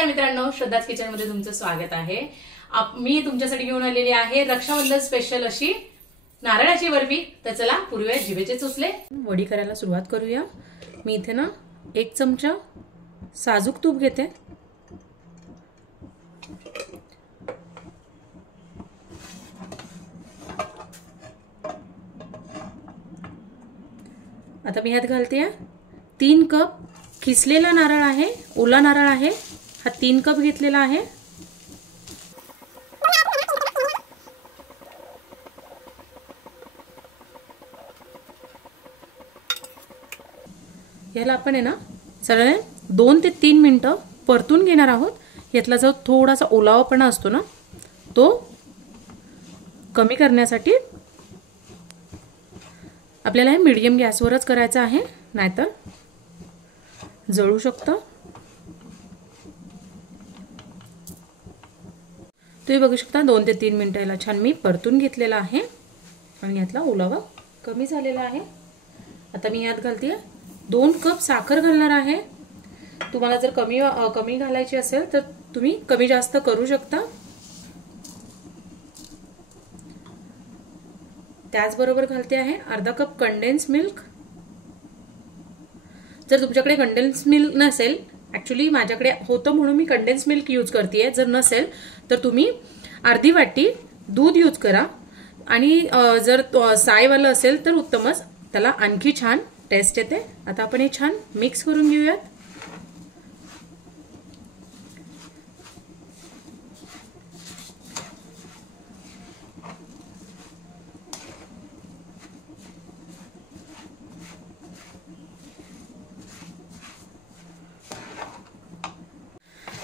नमस्कार मित्रांनो, श्रद्धाज किचन मध्ये तुमचं स्वागत आहे। मी तुमच्यासाठी घेऊन आलेली आहे रक्षाबंधन स्पेशल अशी नारळाची बर्फी। तर चला पूर्वी जिभेचे चोचले वडी करायला सुरुवात करूया। मी इथे ना 1 चमचा साजूक तूप घेते। आता मी यात घालते 3 कप किसलेला नारळ आहे, ओला नारळ आहे, हा 3 कप घेतलेला आहे। याला आपण आहे ना सरळ 2 ते 3 मिनिटं परतून घेणार आहोत। यातला जो थोडासा ओलावापणा असतो ना तो कमी करण्यासाठी आपल्याला हे मीडियम गॅसवरच करायचं आहे, नाहीतर जळू शकतं। तुम्ही बघू शकता 2 ते 3 मिनिटं याला छान मी परतून घेतलेला आहे आणि यातला ओलावा कमी झालेला आहे। आता मी यात घालते 2 कप साखर घालणार आहे। तुम्हाला जर कमी घालायची असेल तर तुम्ही कमी जास्त करू शकता। त्याचबरोबर घालते आहे अर्धा कप कंडेन्स मिल्क। जर तुमच्याकडे कंडेन्स मिल्क नसेल, ऍक्च्युअली माझ्याकडे होतं म्हणून मी कंडेन्स मिल्क यूज करतेय, जर नसेल तर तुम्ही अर्धी वाटी दूध यूज करा आणि जर सायवालं असेल तर उत्तमच, त्याला आणखी छान टेस्ट येते। आता आपण हे छान मिक्स करून घेऊयात।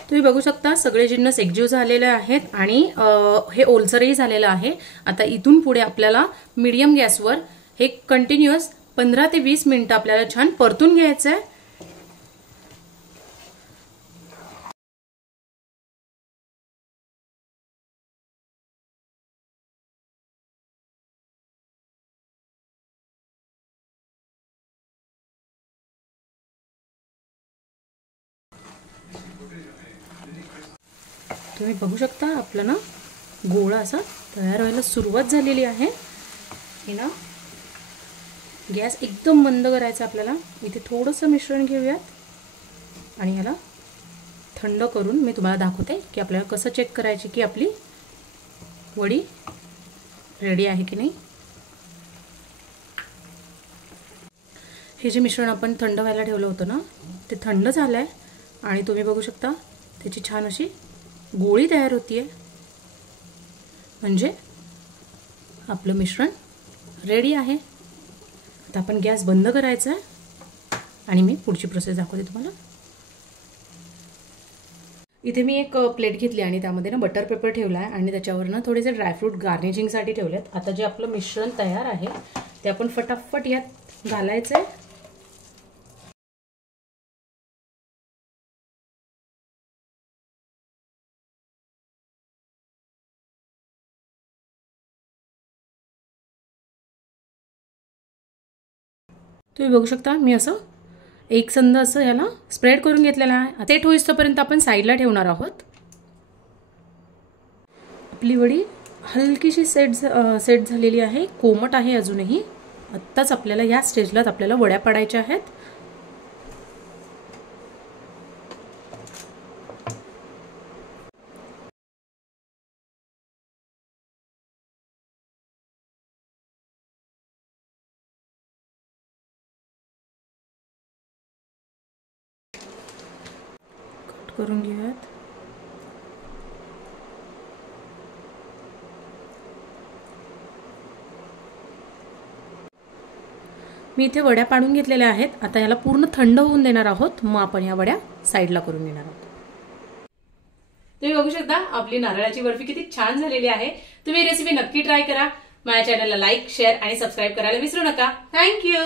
तुम्ही बघू शकता सगळे जिन्नस एकजीव झालेले आहेत आणि हे ओलसरही झालेलं आहे। आता इथून पुढे आपल्याला मीडियम गॅसवर हे कंटिन्युअस 15 ते 20 मिनिटं आपल्याला छान परतून घ्यायचं आहे। तुम्ही बघू शकता आपलं ना गोळा असा तयार व्हायला सुरुवात झालेली आहे। हे ना गॅस एकदम मंद करायचा आपल्याला। इथे थोडंसं मिश्रण घेऊयात आणि याला थंड करून मी तुम्हाला दाखवते की आपल्याला कसं चेक करायची की आपली वडी रेडी आहे की नाही। हे जे मिश्रण आपण थंड व्हायला ठेवलं होतं ना ते थंड झालंय आणि तुम्ही बघू शकता त्याची छान अशी गोळी तयार होतीये, म्हणजे आपलं मिश्रण रेडी आहे। आता आपण गॅस बंद करायचा आहे आणि मी पुढची प्रोसेस दाखवते तुम्हाला। इथे मी एक प्लेट घेतली आणि त्यामध्ये ना बटर पेपर ठेवला आहे आणि त्याच्यावर ना थोडेसे ड्रायफ्रूट गार्निशिंगसाठी ठेवलेत। आता जे आपलं मिश्रण तयार आहे ते आपण फटाफट यात घालायचं आहे। तुम्ही बघू शकता मी असं एकसंध असं याला स्प्रेड करून घेतलेला आहे। सेट होईस्तोपर्यंत आपण साईडला ठेवणार आहोत। आपली वडी हलकीशी सेट झालेली आहे, कोमट आहे अजूनही। आत्ताच आपल्याला या स्टेजलाच आपल्याला वड्या पाडायच्या आहेत। करून घेऊयात। मी इथे वड्या पाडून घेतलेल्या आहेत। आता याला पूर्ण थंड होऊन देणार आहोत, मग आपण या वड्या साईडला करून घेणार आहोत। तुम्ही बघू शकता आपली नारळाची बर्फी किती छान झालेली आहे। तुम्ही रेसिपी नक्की ट्राय करा। माझ्या चॅनलला लाईक, शेअर आणि सबस्क्राईब करायला विसरू नका। थँक्यू।